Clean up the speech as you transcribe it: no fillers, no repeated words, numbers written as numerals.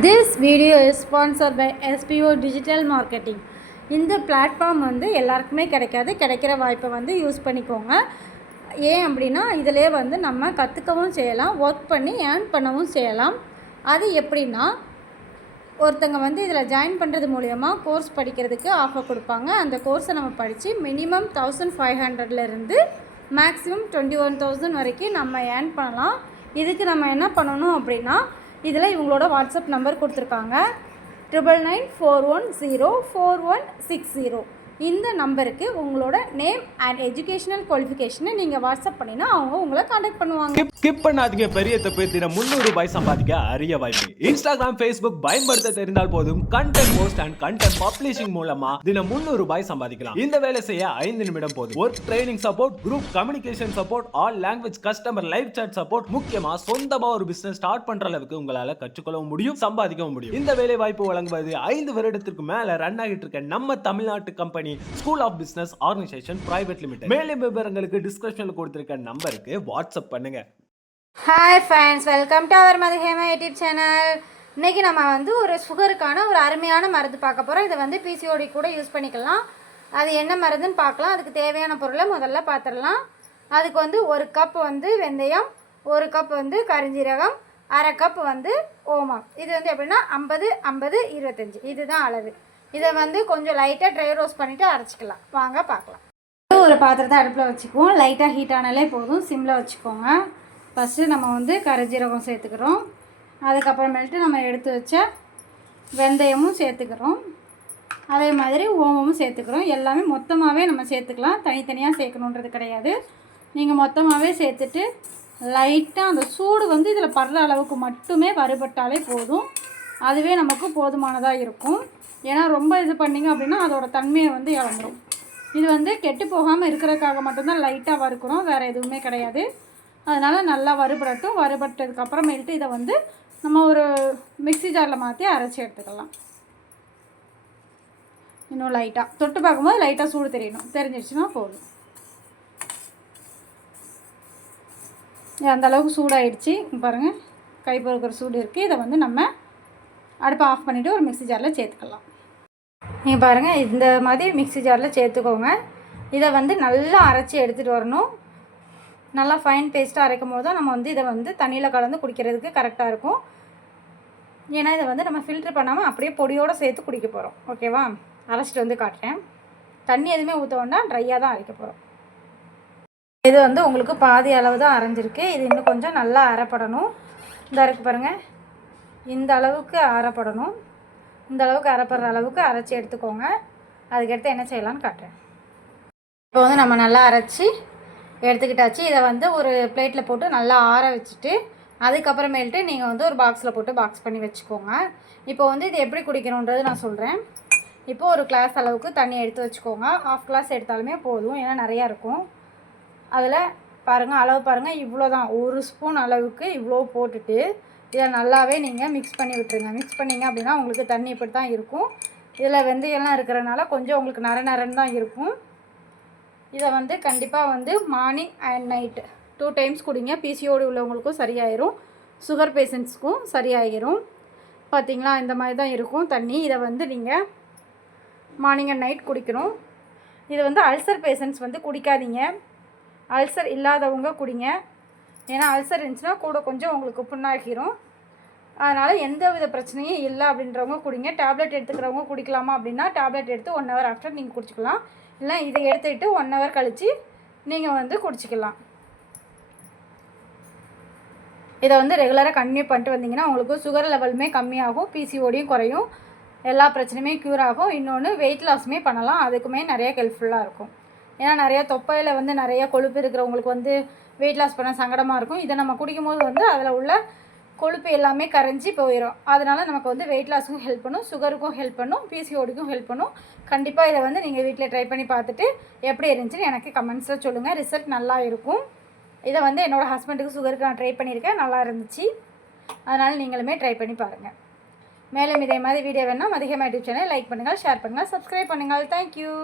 This video is sponsored by SPO Digital Marketing. இந்த platform வந்து எல்லாருக்குமே கிடைக்கிற வாய்ப்பை வந்து யூஸ் பண்ணிக்கோங்க. ஏன் அப்படின்னா இதிலே வந்து நம்ம கற்றுக்கவும் செய்யலாம், ஒர்க் பண்ணி ஏர்ன் பண்ணவும் செய்யலாம். அது எப்படின்னா, ஒருத்தங்க வந்து இதில் ஜாயின் பண்ணுறது மூலயமா கோர்ஸ் படிக்கிறதுக்கு ஆஃபர் கொடுப்பாங்க. அந்த கோர்ஸை நம்ம படித்து மினிமம் 1500லேருந்து மேக்ஸிமம் 21,000 வரைக்கும் நம்ம ஏர்ன் பண்ணலாம். இதுக்கு நம்ம என்ன பண்ணணும் அப்படின்னா, இதில் இவங்களோட வாட்ஸ்அப் நம்பர் கொடுத்துருக்காங்க 9994104160. இந்த நம்பருக்கு உங்களோட நேம் அண்ட் எஜுகேஷனல் குவாலிஃபிகேஷனை நீங்கள் வாட்ஸ்அப் பண்ணினா அவங்க உங்களை காண்டாக்ட் பண்ணுவாங்க. ஸ்கிப் பண்ணாதீங்க. பெரிய தப்பு. தினம் 300 ரூபாய் சம்பாதிக்க அரிய வாய்ப்பு. இன்ஸ்டாகிராம், ஃபேஸ்புக் பயன்படுத்த தெரிந்தால் போதும். Content post and content publishing மூலமா தினம் 300 ரூபாய் சம்பாதிக்கலாம். இந்த வேலை செய்ய 5 நிமிடம் போதும். Work training support, group communication support, all language customer live chat support, முக்கியமா சொந்தமா ஒரு பிசினஸ் ஸ்டார்ட் பண்ற அளவுக்கு உங்களால கற்றுக்கொள்ளவும் முடியும், சம்பாதிக்கவும் முடியும். இந்த வேலை வாய்ப்பு வழங்குவது 5 வருடத்திற்கு மேல ரன் ஆகிட்டு இருக்க நம்ம தமிழ்நாட்டு company school of business organisation private limited. மேலும் விவரங்களுக்கு டிஸ்கிரிப்ஷன்ல கொடுத்திருக்க நம்பருக்கு வாட்ஸ்அப் பண்ணுங்க. Hi friends, welcome to our Mathihema YouTube channel. இன்றைக்கி நம்ம வந்து ஒரு சுகருக்கான ஒரு அருமையான மருந்து பார்க்க போகிறோம். இதை வந்து பிசிஓடி கூட யூஸ் பண்ணிக்கலாம். அது என்ன மருந்துன்னு பார்க்கலாம். அதுக்கு தேவையான பொருளை முதல்ல பார்த்துடலாம். அதுக்கு வந்து 1 கப் வந்து வெந்தயம், 1 கப் வந்து கரிஞ்சீரகம், 1/2 கப் வந்து ஓமம். இது வந்து எப்படின்னா 50 50 25 இதுதான் அளவு. இதை வந்து கொஞ்சம் லைட்டாக ட்ரை ரோஸ்ட் பண்ணிவிட்டு அரைச்சிக்கலாம். வாங்க பார்க்கலாம். ஒரு பாத்திரத்தை அடுப்பில் வச்சுக்குவோம். லைட்டாக ஹீட் ஆனாலே போதும், சிம்மில் வச்சுக்கோங்க. ஃபஸ்ட்டு நம்ம வந்து கரிஞ்சீரகம் சேர்த்துக்கிறோம். அதுக்கப்புறமேட்டு நம்ம எடுத்து வச்ச வெந்தயமும் சேர்த்துக்கிறோம். அதே மாதிரி ஓமமும் சேர்த்துக்கிறோம். எல்லாமே மொத்தமாகவே நம்ம சேர்த்துக்கலாம், தனித்தனியாக சேர்க்கணுன்றது கிடையாது. நீங்கள் மொத்தமாகவே சேர்த்துட்டு லைட்டாக அந்த சூடு வந்து இதில் படுற அளவுக்கு மட்டுமே வறுபட்டாலே போதும். அதுவே நமக்கு போதுமானதாக இருக்கும். ஏன்னா ரொம்ப இது பண்ணிங்க அப்படின்னா அதோட தன்மையை வந்து இழந்துடும். இது வந்து கெட்டு போகாமல் இருக்கிறதுக்காக மட்டும்தான் லைட்டாக வறுக்கிறோம், வேறு எதுவுமே கிடையாது. அதனால் நல்லா வறுபடட்டும். வறுபட்டதுக்கு அப்புறமேட்டு இதை வந்து நம்ம ஒரு மிக்ஸி ஜாரில் மாற்றி அரைச்சி எடுத்துக்கலாம். இன்னும் லைட்டாக தொட்டு பார்க்கும்போது லைட்டாக சூடு தெரியணும், தெரிஞ்சிடுச்சுன்னா போதும். அந்த அளவுக்கு சூடாகிடுச்சு பாருங்கள், கை பொறுக்கிற சூடு இருக்குது. இதை வந்து நம்ம அடுப்பை ஆஃப் பண்ணிவிட்டு ஒரு மிக்ஸி ஜாரில் சேர்த்துக்கலாம். நீங்கள் பாருங்கள், இந்த மாதிரி மிக்ஸி ஜாரில் சேர்த்துக்கோங்க. இதை வந்து நல்லா அரைச்சி எடுத்துகிட்டு வரணும். நல்லா ஃபைன் பேஸ்ட்டாக அரைக்கும் போது தான் நம்ம வந்து இதை வந்து தண்ணியில் கலந்து குடிக்கிறதுக்கு கரெக்டாக இருக்கும். ஏன்னா இதை வந்து நம்ம ஃபில்ட்ரு பண்ணாமல் அப்படியே பொடியோடு சேர்த்து குடிக்க போகிறோம். ஓகேவா? அரைச்சிட்டு வந்து காட்டுறேன். தண்ணி எதுவுமே ஊற்ற வேண்டாம், ட்ரையாக தான் அரைக்க போகிறோம். இது வந்து உங்களுக்கு பாதி அளவு தான் அரைஞ்சிருக்கு. இது இன்னும் கொஞ்சம் நல்லா அரைப்படணும். இந்த அரைக்கு பாருங்கள், இந்த அளவுக்கு அரைப்படணும். இந்த அளவுக்கு அரைப்படுற அளவுக்கு அரைச்சி எடுத்துக்கோங்க. அதுக்கடுத்து என்ன செய்யலான்னு காட்டுறேன். இப்போ வந்து நம்ம நல்லா அரைச்சி எடுத்துக்கிட்டாச்சு. இதை வந்து ஒரு பிளேட்டில் போட்டு நல்லா ஆற வச்சுட்டு அதுக்கப்புறமேல்ட்டு நீங்கள் வந்து ஒரு பாக்ஸில் போட்டு பாக்ஸ் பண்ணி வச்சுக்கோங்க. இப்போ வந்து இது எப்படி குடிக்கணுன்றது நான் சொல்கிறேன். இப்போது ஒரு கிளாஸ் அளவுக்கு தண்ணி எடுத்து வச்சுக்கோங்க. 1/2 கிளாஸ் எடுத்தாலுமே போதும், ஏன்னா நிறையா இருக்கும். அதில் பாருங்கள், அளவு பாருங்கள், இவ்வளோ தான், 1 ஸ்பூன் அளவுக்கு இவ்வளோ போட்டுட்டு இதை நல்லாவே நீங்கள் மிக்ஸ் பண்ணி விட்டுருங்க. மிக்ஸ் பண்ணிங்க அப்படின்னா உங்களுக்கு தண்ணி இப்படி தான் இருக்கும். இதில் வெந்தயம்லாம் இருக்கிறனால கொஞ்சம் உங்களுக்கு நரன்னு தான் இருக்கும். இதை வந்து கண்டிப்பாக வந்து மார்னிங் அண்ட் நைட்டு 2 டைம்ஸ் குடிங்க. பிசிஓடி உள்ளவங்களுக்கும் சரியாயிரும், சுகர் பேஷண்ட்ஸ்க்கும் சரியாயிரும். பார்த்திங்களா, இந்த மாதிரி தான் இருக்கும் தண்ணி. இதை வந்து நீங்கள் மார்னிங் அண்ட் நைட் குடிக்கணும். இது வந்து அல்சர் பேஷண்ட்ஸ் வந்து குடிக்காதீங்க. அல்சர் இல்லாதவங்க குடிங்க. ஏன்னா அல்சர் இருந்துச்சுன்னா கூட கொஞ்சம் உங்களுக்கு புண்ணாகிரும். அதனால் எந்த வித பிரச்சனையும் இல்லை அப்படின்றவங்க குடிங்க. டேப்லெட் எடுத்துக்கிறவங்க குடிக்கலாமா அப்படின்னா டேப்லெட் எடுத்து 1 ஹவர் ஆஃப்டர் நீங்கள் குடிச்சிக்கலாம். இல்லை இதை எடுத்துக்கிட்டு 1 ஹவர் கழித்து நீங்கள் வந்து குடிச்சிக்கலாம். இதை வந்து ரெகுலராக கன்டினியூ பண்ணிட்டு வந்தீங்கன்னா உங்களுக்கு சுகர் லெவலுமே கம்மியாகும், பிசிஓடியும் குறையும், எல்லா பிரச்சனையுமே க்யூர் ஆகும். இன்னொன்று வெயிட் லாஸுமே பண்ணலாம். அதுக்குமே நிறைய ஹெல்ப்ஃபுல்லாக இருக்கும். ஏன்னா நிறையா தொப்பையில் வந்து நிறைய கொழுப்பு இருக்கிறவங்களுக்கு வந்து வெயிட் லாஸ் பண்ண சங்கடமாக இருக்கும். இதை நம்ம குடிக்கும்போது வந்து அதில் உள்ள கொழுப்பு எல்லாமே கரைஞ்சி போயிடும். அதனால் நமக்கு வந்து வெயிட் லாஸுக்கும் ஹெல்ப் பண்ணும், சுகருக்கும் ஹெல்ப் பண்ணும், பிசிஓடிக்கும் ஹெல்ப் பண்ணும். கண்டிப்பாக இதை வந்து நீங்கள் வீட்டில் ட்ரை பண்ணி பார்த்துட்டு எப்படி இருந்துச்சுன்னு எனக்கு கமெண்ட்ஸில் சொல்லுங்கள். ரிசல்ட் நல்லா இருக்கும். இதை வந்து என்னோடய ஹஸ்பண்டுக்கு சுகருக்கு நான் ட்ரை பண்ணியிருக்கேன், நல்லா இருந்துச்சு. அதனால் நீங்களுமே ட்ரை பண்ணி பாருங்கள். மேலும் இதே மாதிரி வீடியோ வேணால் மதிஹேமா யூடியூப் சேனல் லைக் பண்ணுங்கள், ஷேர் பண்ணுங்கள், சப்ஸ்கிரைப் பண்ணுங்கள். தேங்க்யூ.